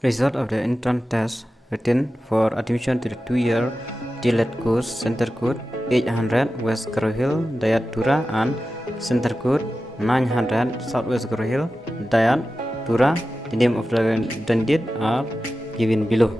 Result of the entrance test written for admission to the 2-year DLED course. Center code 800 West Garo Hill, Dayat Tura, and center code 900 Southwest Garo Hill, Dayat Tura. The name of the candidate are given below.